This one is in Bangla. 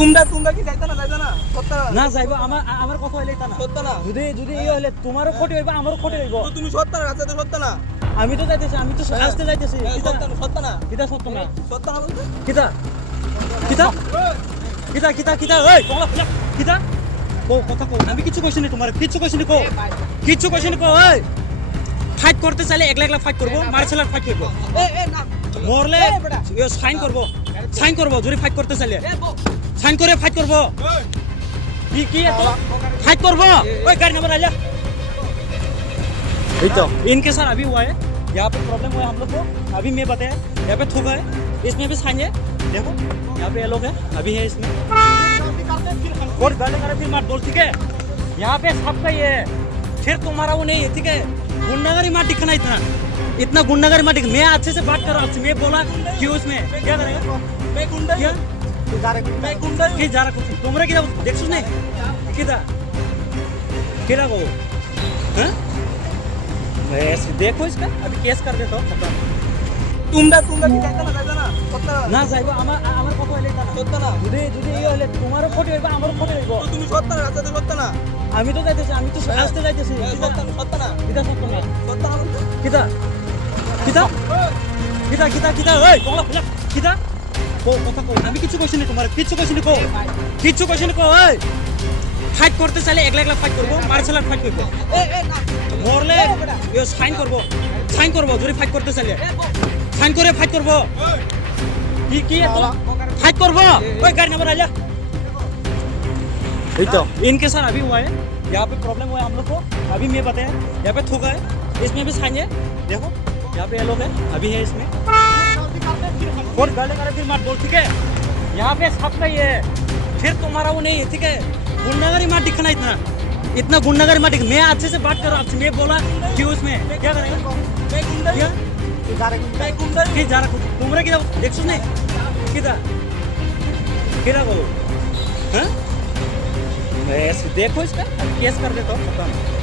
তোমরা তোমরা কি যাইতা না সত্য না যাইবো আমার কথা হইলে তা না সত্য না যদি যদি এই হইলে তোমারও ক্ষতি হইবো আমারও ক্ষতি হইবো তো তুমি সত্য না রাস্তাতে সত্য না আমি তো যাইতেছি আমি তো আসতে যাইতেছি সত্য না কিতা সত্য না সত্য না বলতে কিতা কিতা কিতা কিতা কিতা ওই কমলা ফুলা কিতা কো কথা কো আমি কিছু কইছি না তোমার কিছু কইছি না কো কিছু কইছি না কো ওই ফাইট করতে চাইলে একলা একলা ফাইট করব মার্শাল আর্ট ফাইট করব এ না মরলে ইও সাইন করব যদি ফাইট করতে চাইলে সাইন করে ফাইট করব কি এত फाइट करबो ओए गाड़ी नंबर आ जा तो इनके साथ अभी हुआ है यहाँ पे प्रॉब्लम हुआ है हम लोग को अभी मैं बताया यहाँ पे थूका है इसमें भी साइन है देखो यहाँ पे ये लोग है अभी है इसमें और गाली करे फिर मार बोल ठीक है यहाँ पे सबका ये है फिर तुम्हारा वो नहीं है ठीक है गुंडागरी मार दिखना इतना गुंडागरी मार दिखना मैं अच्छे से बात कर रहा हूँ मैं बोला क्यों उसमें क्या करेगा मैं गुंडा क्या मैं गुंडा কি যারা করছিস তোমরা কি দেখছিস না কিটা কিরা গো হ্যাঁ ऐसे देखो इसका अभी केस कर देता हूं खत्म তোমরা তোমরা কি যাইতা না সত্য না যাইবো আমার কথা হইলে তা না সত্য না যদি যদি এই হইলে তোমারও ক্ষতি হইবো আমারও ক্ষতি হইবো তো তুমি সত্য না রাস্তাতে সত্য না আমি তো যাইতেছি আমি তো আসতে যাইতেছি সত্য না কিটা সত্য না সত্য না বলতে কিটা কিটা কিটা কিটা কিটা ওই কমলা ফুলা কিটা কো কথা কো আমি কিছু কইছি না তোমার কিছু কইছি না কো কিছু কইছি না কো ওই ফাইট করতে চাইলে একলা একলা ফাইট করব মার্শাল আর্ট ফাইট করব এ না মরলে ইও সাইন করব যদি ফাইট করতে চাইলে সাইন করে ফাইট করব কি এত फाइट करबो ओए गाड़ी नंबर आ जा तो इनके साथ अभी हुआ है यहाँ पे प्रॉब्लम हुआ है हम लोग को अभी मैं बताया यहाँ पे थूका है इसमें भी साइन है देखो यहाँ पे ये लोग है अभी है इसमें और गाली करे फिर मार बोल ठीक है यहाँ पे सबका ये है फिर तुम्हारा वो नहीं है ठीक है गुंडागरी मार दिखना इतना गुंडागरी मार दिख मैं अच्छे से बात कर रहा हूँ मैं बोला क्यों उसमें क्या करेगा मैं गुंडा क्या मैं गुंडा কি যারা তোমরা কি দেখছিস না কিটা কিরা গো হ্যাঁ ऐसे देखो इसका केस कर देता हूं खत्म